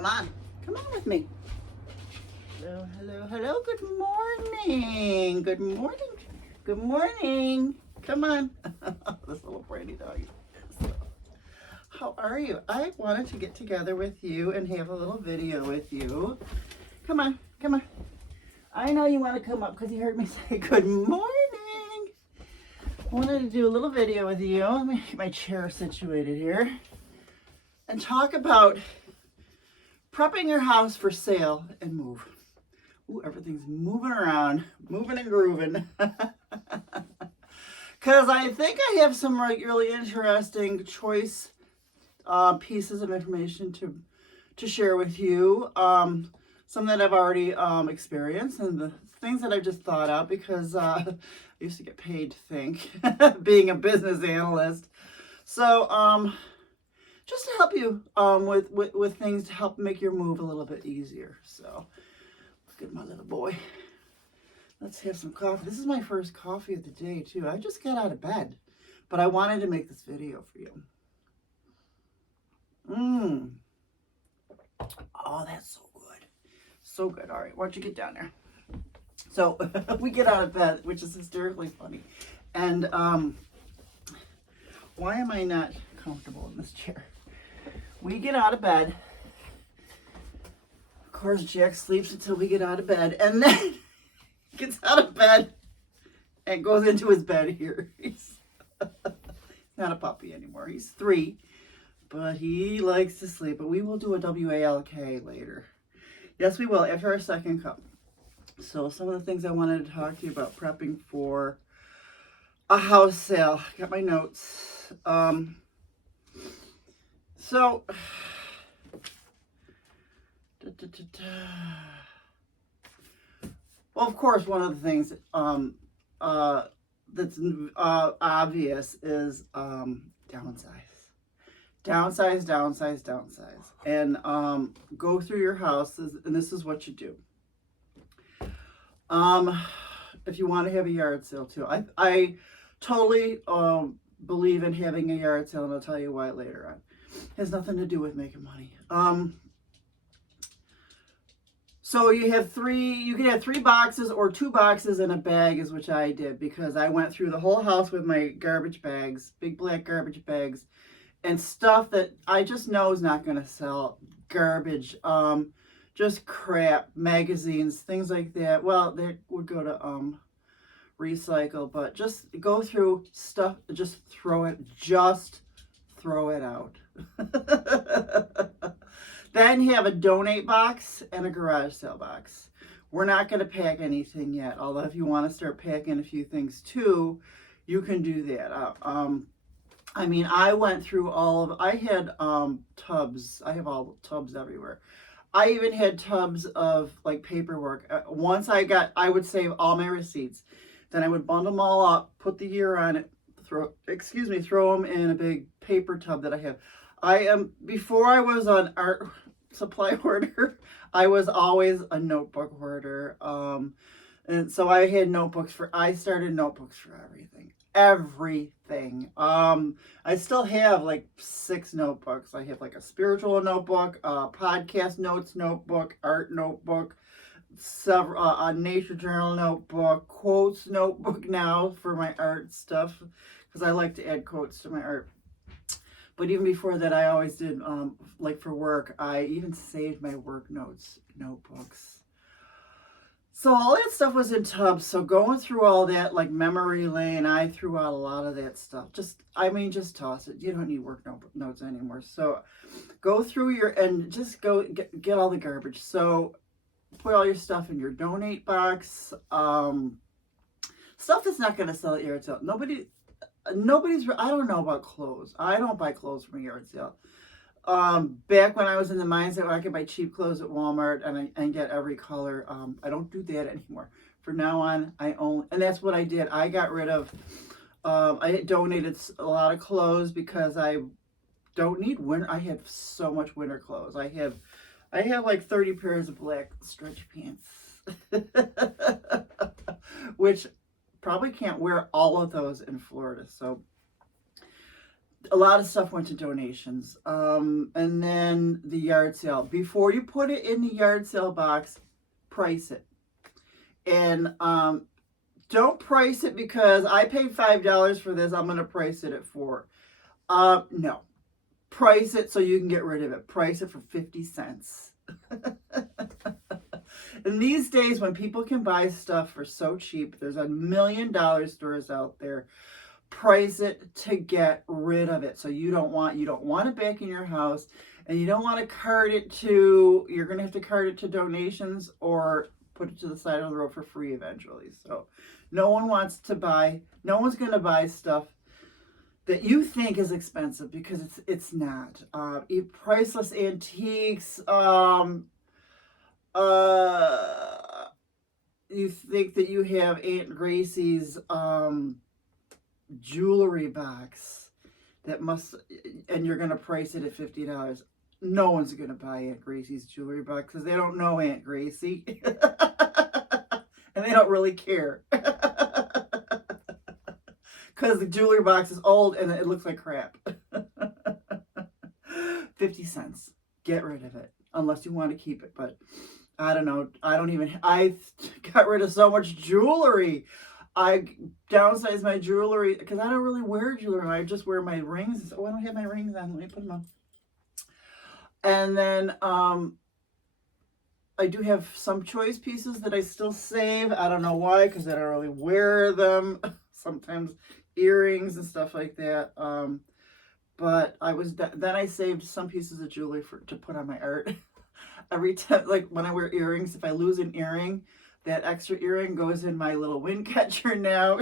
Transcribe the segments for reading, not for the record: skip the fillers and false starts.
Come on. Come on with me. Hello, hello, hello. Good morning. Good morning. Good morning. Come on. This little Brady dog. How are you? I wanted to get together with you and have a little video with you. Come on. Come on. I know you want to come up because you heard me say good morning. I wanted to do a little video with you. Let me get my chair situated here and talk about prepping your house for sale and move. Ooh, everything's moving around, moving and grooving. Because I think I have some really interesting choice pieces of information to share with you. Some that I've already experienced and the things that I've just thought out because I used to get paid to think, being a business analyst. So just to help you with things to help make your move a little bit easier. So look at my little boy. Let's have some coffee. This is my first coffee of the day too. I just got out of bed, but I wanted to make this video for you. Oh, that's so good. So good. All right, why don't you get down there? So we get out of bed, which is hysterically funny. And why am I not comfortable in this chair? We get out of bed. Of course, Jack sleeps until we get out of bed, and then gets out of bed and goes into his bed here. He's not a puppy anymore. He's 3, but he likes to sleep. But we will do a WALK later. Yes, we will, after our second cup. So some of the things I wanted to talk to you about prepping for a house sale. Got my notes. So, well, of course, one of the things that's obvious is downsize, and go through your houses, and this is what you do. If you want to have a yard sale too, I totally believe in having a yard sale, and I'll tell you why later on. It has nothing to do with making money. So you can have 3 boxes or 2 boxes in a bag is which I did, because I went through the whole house with my garbage bags, big black garbage bags, and stuff that I just know is not going to sell. Garbage, just crap, magazines, things like that. Well, they would go to recycle, but just go through stuff, just throw it out. Then you have a donate box and a garage sale box. We're not going to pack anything yet, although if you want to start packing a few things too, you can do that. I mean, I went through I had tubs. I have all the tubs everywhere. I even had tubs of like paperwork. Once I would save all my receipts. Then I would bundle them all up, put the year on it, throw them in a big paper tub that I have. Before I was an art supply hoarder, I was always a notebook hoarder. And so I had I started notebooks for everything. I still have like 6 notebooks. I have like a spiritual notebook, a podcast notes notebook, art notebook, a nature journal notebook, quotes notebook now for my art stuff, because I like to add quotes to my art. But even before that, I always did, like for work, I even saved my work notebooks. So all that stuff was in tubs. So going through all that, like memory lane, I threw out a lot of that stuff. Just toss it. You don't need work notes anymore. So go through and just go get all the garbage. So put all your stuff in your donate box. Stuff that's not going to sell at yard sale. I don't know about clothes. I don't buy clothes from a yard sale. Back when I was in the mindset where I could buy cheap clothes at Walmart and get every color, I don't do that anymore. From now on, and that's what I did. I got rid of, I donated a lot of clothes because I don't need winter. I have so much winter clothes. I have like 30 pairs of black stretch pants, which probably can't wear all of those in Florida. So a lot of stuff went to donations. And then the yard sale. Before you put it in the yard sale box, price it. And don't price it because I paid $5 for this, I'm going to price it at $4. No. Price it so you can get rid of it. Price it for 50 cents. In these days when people can buy stuff for so cheap, there's $1 million stores out there. Price it to get rid of it. So you don't want it back in your house, and you don't want to cart it to, you're going to have to cart it to donations or put it to the side of the road for free eventually. So no one's going to buy stuff that you think is expensive because it's not. Priceless antiques, you think that you have Aunt Gracie's jewelry box and you're going to price it at $50. No one's going to buy Aunt Gracie's jewelry box because they don't know Aunt Gracie. And they don't really care. Because the jewelry box is old and it looks like crap. 50 cents. Get rid of it. Unless you want to keep it. But I don't know. I got rid of so much jewelry. I downsized my jewelry because I don't really wear jewelry. I just wear my rings. Oh, I don't have my rings on. Let me put them on. And then I do have some choice pieces that I still save. I don't know why, because I don't really wear them. Sometimes earrings and stuff like that. But then I saved some pieces of jewelry to put on my art. Every time, like when I wear earrings, if I lose an earring, that extra earring goes in my little wind catcher now.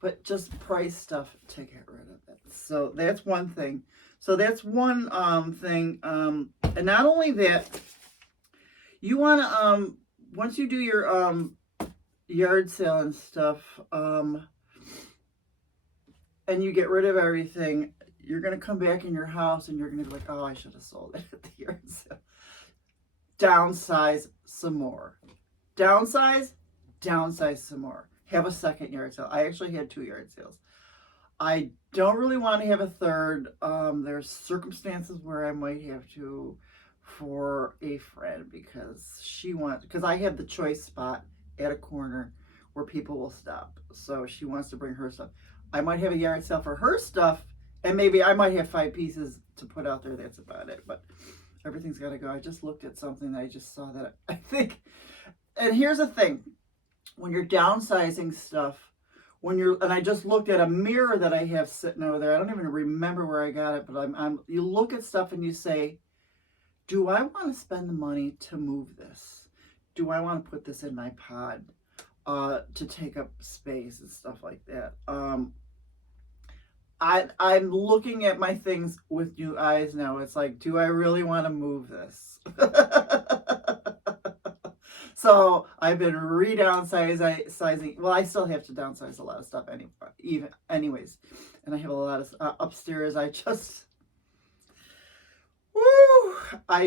But just price stuff to get rid of it. So that's one thing. So that's one thing. And not only that, you want to, once you do your yard sale and stuff, and you get rid of everything, you're going to come back in your house and you're going to be like, oh, I should have sold it at the yard sale. Downsize some more. Downsize some more. Have a second yard sale. I actually had 2 yard sales. I don't really want to have a third. There's circumstances where I might have to for a friend because I have the choice spot at a corner where people will stop. So she wants to bring her stuff. I might have a yard sale for her stuff, and maybe I might have 5 pieces to put out there. That's about it. But everything's got to go. I just looked at something that I just saw that I think, and here's the thing, when you're downsizing stuff, and I just looked at a mirror that I have sitting over there. I don't even remember where I got it, but you look at stuff and you say, do I want to spend the money to move this? Do I want to put this in my pod to take up space and stuff like that? I'm looking at my things with new eyes now. It's like, do I really want to move this? So I've been re-downsizing. Well, I still have to downsize a lot of stuff anyways. And I have a lot of upstairs. I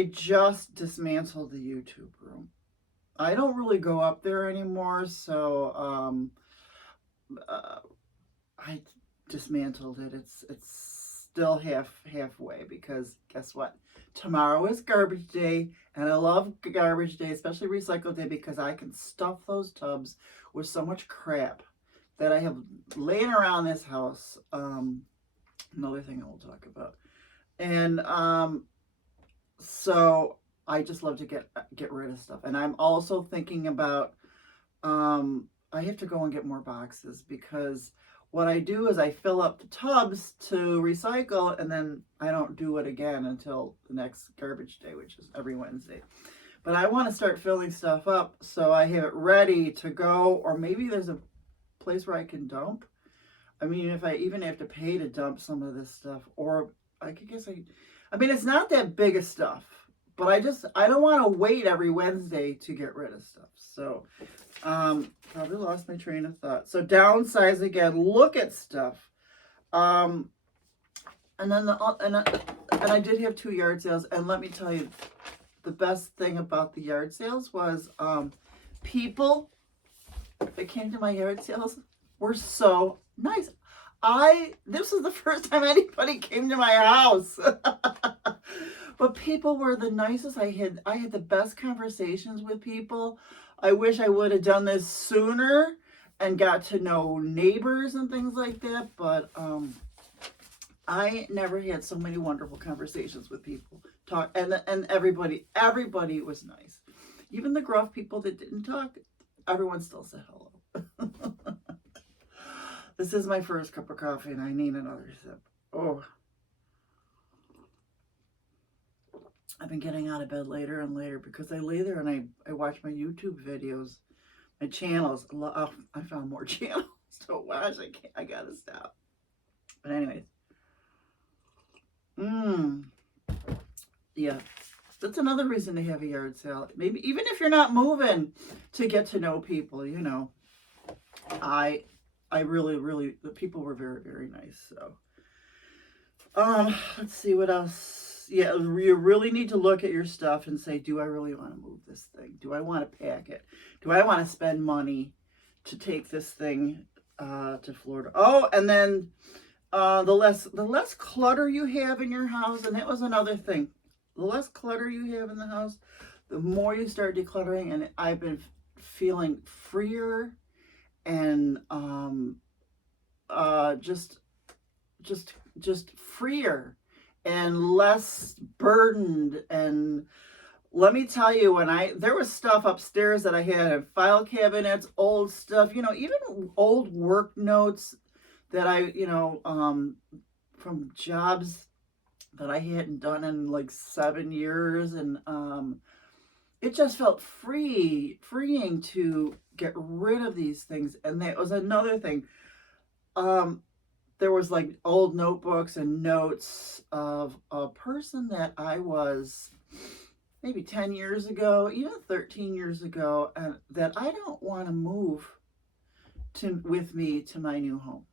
just dismantled the YouTube room. I don't really go up there anymore, so I dismantled it. It's still halfway because guess what? Tomorrow is garbage day, and I love garbage day, especially recycle day, because I can stuff those tubs with so much crap that I have laying around this house. Another thing I will talk about. And so I just love to get rid of stuff. And I'm also thinking about I have to go and get more boxes, because what I do is I fill up the tubs to recycle, and then I don't do it again until the next garbage day, which is every Wednesday. But I want to start filling stuff up so I have it ready to go, or maybe there's a place where I can dump. I mean, if I even have to pay to dump some of this stuff, or I mean, it's not that big of stuff, but I don't want to wait every Wednesday to get rid of stuff. So, probably lost my train of thought. So downsize again, look at stuff. And then I did have 2 yard sales, and let me tell you, the best thing about the yard sales was people that came to my yard sales were so nice. This was the first time anybody came to my house. But people were the nicest. I had the best conversations with people. I wish I would have done this sooner and got to know neighbors and things like that, but I never had so many wonderful conversations with people. And everybody was nice. Even the gruff people that didn't talk, everyone still said hello. This is my first cup of coffee and I need another sip. Oh. I've been getting out of bed later and later because I lay there and I watch my YouTube videos, my channels. I found more channels to watch. I gotta stop. But anyways. Yeah. That's another reason to have a yard sale. Maybe even if you're not moving, to get to know people, you know. I really, the people were very, very nice. So, let's see what else. Yeah, you really need to look at your stuff and say, do I really want to move this thing? Do I want to pack it? Do I want to spend money to take this thing to Florida? Oh, and then the less clutter you have in your house, and that was another thing. The less clutter you have in the house, the more you start decluttering, and I've been feeling freer and just freer and less burdened. And let me tell you, there was stuff upstairs that I had in file cabinets, old stuff, you know, even old work notes that from jobs that I hadn't done in like 7 years. And it just felt freeing to get rid of these things. And that was another thing. There was like old notebooks and notes of a person that I was maybe 10 years ago, even 13 years ago, and that I don't want to move with me to my new home.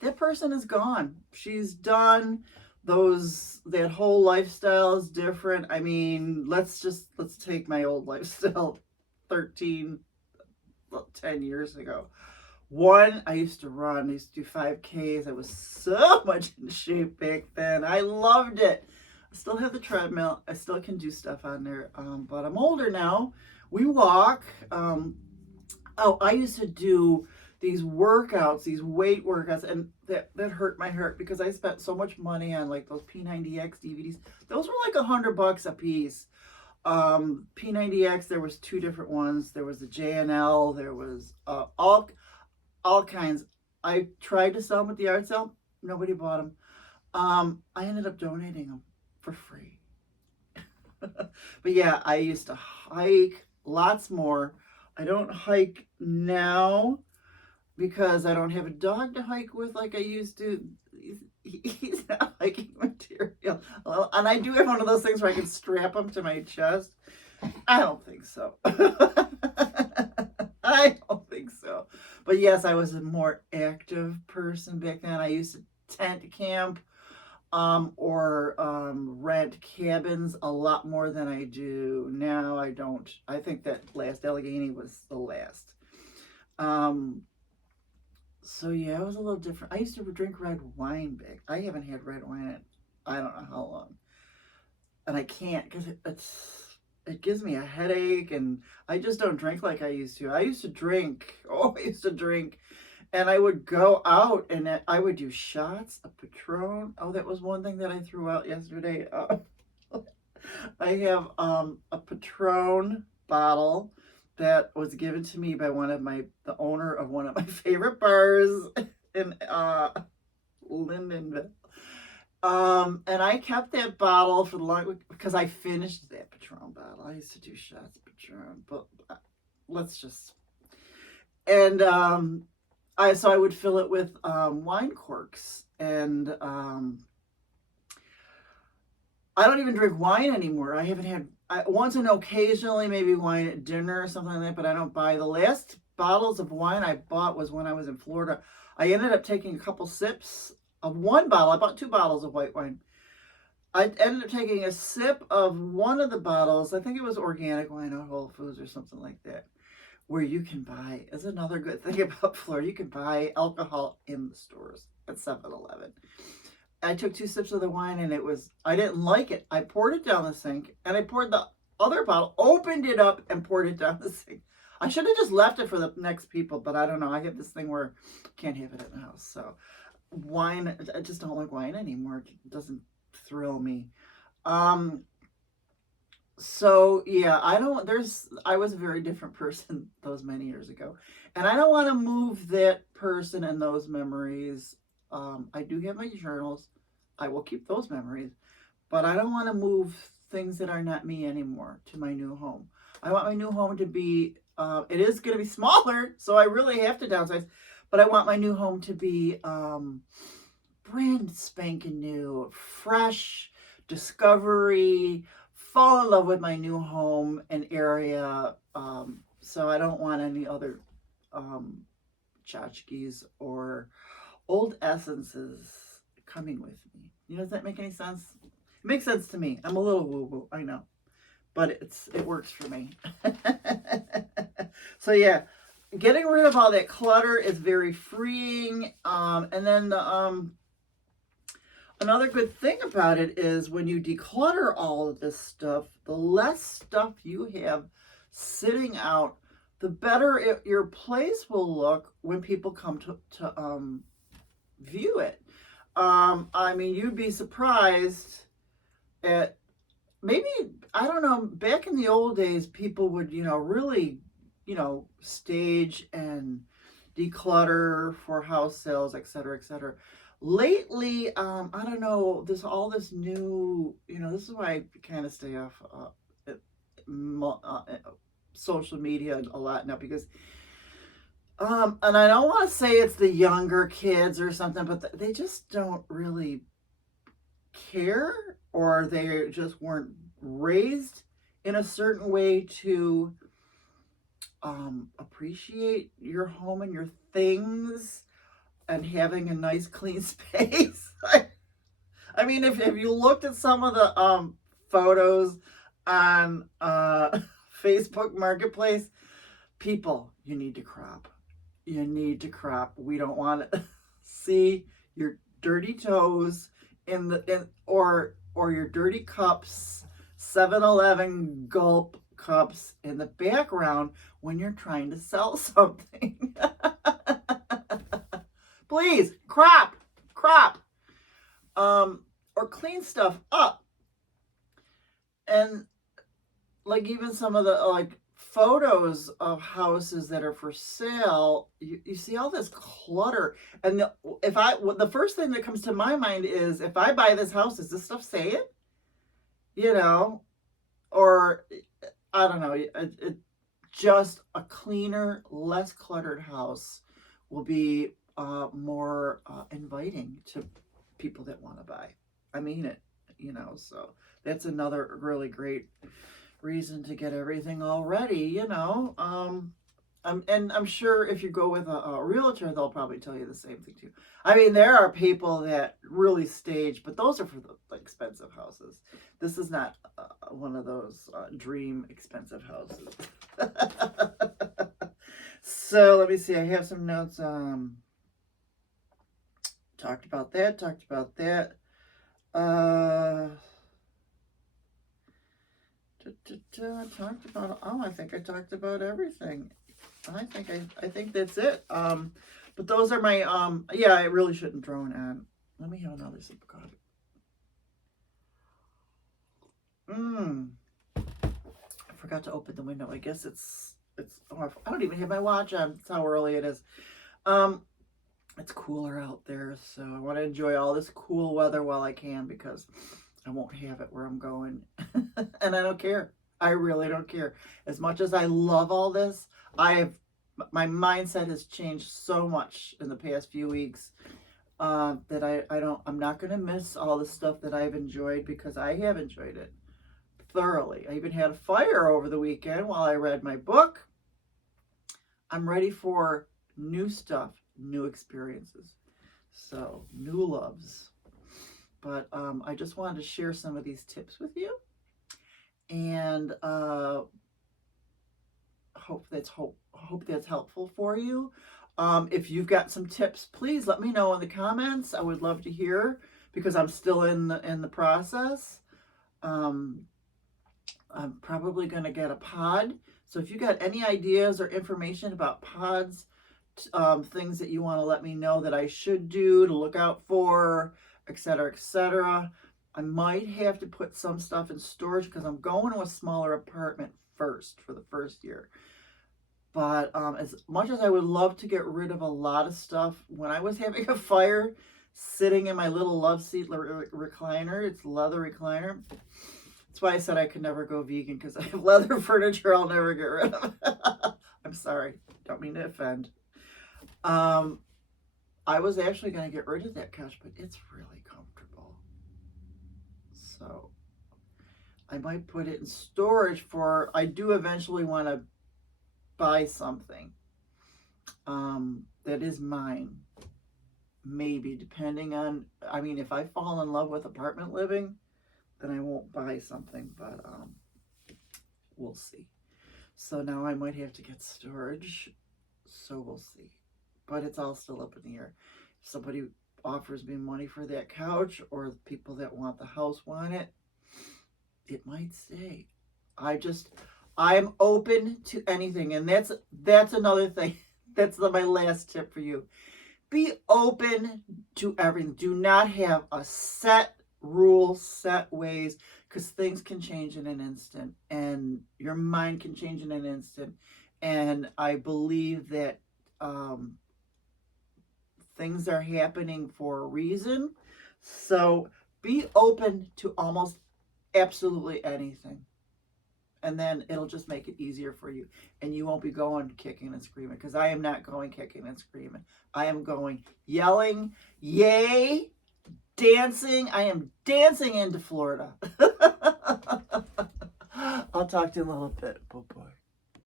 That person is gone. She's done. That whole lifestyle is different. I mean, let's take my old lifestyle 10 years ago. I used to run. I used to do 5Ks. I was so much in shape back then. I loved it. I still have the treadmill. I still can do stuff on there. But I'm older now. We walk. I used to do these workouts, these weight workouts, and that hurt my heart because I spent so much money on like those P90X DVDs. Those were like $100 a piece. P90X, there was 2 different ones. There was the JNL. There was all kinds. I tried to sell them at the yard sale. Nobody bought them. I ended up donating them for free. But yeah, I used to hike lots more. I don't hike now because I don't have a dog to hike with like I used to. He's not hiking material. And I do have one of those things where I can strap him to my chest. I don't think so. I don't think so. But yes, I was a more active person back then. I used to tent camp or rent cabins a lot more than I do now. I don't. I think that last Allegheny was the last. So yeah, it was a little different. I used to drink red wine back. I haven't had red wine in I don't know how long. And I can't because it gives me a headache, and I just don't drink like I used to. I used to drink. And I would go out and I would do shots of Patron. Oh, that was one thing that I threw out yesterday. I have a Patron bottle that was given to me by the owner of one of my favorite bars in Lindenville. And I kept that bottle for the long because I finished that Patron bottle. I used to do shots of Patron, but so I would fill it with wine corks, and I don't even drink wine anymore. I haven't had once and occasionally maybe wine at dinner or something like that, but I don't buy. The last bottles of wine I bought was when I was in Florida. I ended up taking a couple sips of one bottle. I bought 2 bottles of white wine. I ended up taking a sip of one of the bottles. I think it was organic wine at Whole Foods or something like that. where you can buy, is another good thing about Florida. You can buy alcohol in the stores at 7-Eleven. I took 2 sips of the wine and I didn't like it. I poured it down the sink and I poured the other bottle, opened it up and poured it down the sink. I should have just left it for the next people, but I don't know. I have this thing where I can't have it in the house. So wine, I just don't like wine anymore. It doesn't thrill me. So yeah, I was a very different person those many years ago. And I don't want to move that person and those memories. I do have my journals. I will keep those memories, but I don't want to move things that are not me anymore to my new home. I want my new home to be, it is going to be smaller, so I really have to downsize, but I want my new home to be brand spanking new, fresh, discovery, fall in love with my new home and area. So I don't want any other tchotchkes or old essences coming with me. Does that make any sense? It makes sense to me. I'm a little woo-woo, I know, but it works for me. So yeah, getting rid of all that clutter is very freeing. And then another good thing about it is when you declutter all of this stuff, the less stuff you have sitting out, the better your place will look when people come to view it. I mean, you'd be surprised at maybe, I don't know, back in the old days, people would, really, stage and declutter for house sales, et cetera, et cetera. Lately, I don't know, all this new, this is why I kind of stay off social media a lot now, because and I don't want to say it's the younger kids or something, but they just don't really care, or they just weren't raised in a certain way to appreciate your home and your things and having a nice clean space. I mean, if you looked at some of the photos on Facebook Marketplace, people, you need to crop. You need to crop. We don't want to see your dirty toes or your dirty cups, 7-Eleven gulp cups in the background when you're trying to sell something. Please crop, or clean stuff up. And like even some of the photos of houses that are for sale, you see all this clutter. And the first thing that comes to my mind is, if I buy this house, does this stuff say it? Or I don't know. It just a cleaner, less cluttered house will be more inviting to people that want to buy. I mean it, so that's another really great reason to get everything all ready, and I'm sure if you go with a realtor, they'll probably tell you the same thing too. I mean, there are people that really stage, but those are for the expensive houses. This is not one of those dream expensive houses. So let me see. I have some notes. Talked about that. Talked about I think I talked about everything. I think that's it. But those are my yeah, I really shouldn't drone on. Let me have another sip of coffee. I forgot to open the window. I guess it's I don't even have my watch on. That's how early it is. It's cooler out there, so I want to enjoy all this cool weather while I can, because I won't have it where I'm going. And I don't care. I really don't care. As much as I love all this, my mindset has changed so much in the past few weeks that I'm not going to miss all the stuff that I've enjoyed, because I have enjoyed it thoroughly. I even had a fire over the weekend while I read my book. I'm ready for new stuff, new experiences. So, new loves. But I just wanted to share some of these tips with you. And hope that's helpful for you. If you've got some tips, please let me know in the comments. I would love to hear because I'm still in the process. I'm probably going to get a pod. So if you got any ideas or information about pods, things that you want to let me know that I should do to look out for, etc., etc. I might have to put some stuff in storage because I'm going to a smaller apartment first for the first year. But as much as I would love to get rid of a lot of stuff, when I was having a fire sitting in my little love seat recliner, it's a leather recliner. That's why I said I could never go vegan, because I have leather furniture I'll never get rid of. I'm sorry. Don't mean to offend. I was actually going to get rid of that couch, but it's really comfortable. So I might put it in storage for, I do eventually want to buy something that is mine. Maybe, depending on, I mean, if I fall in love with apartment living, then I won't buy something, but we'll see. So now I might have to get storage, so we'll see. But it's all still up in the air. If somebody offers me money for that couch, or the people that want the house want it, it might stay. I'm open to anything, and that's another thing. That's my last tip for you. Be open to everything. Do not have a set rule, set ways, because things can change in an instant, and your mind can change in an instant. And I believe that things are happening for a reason. So be open to almost absolutely anything. And then it'll just make it easier for you. And you won't be going kicking and screaming, because I am not going kicking and screaming. I am going yelling, yay, dancing. I am dancing into Florida. I'll talk to you in a little bit. Bye-bye.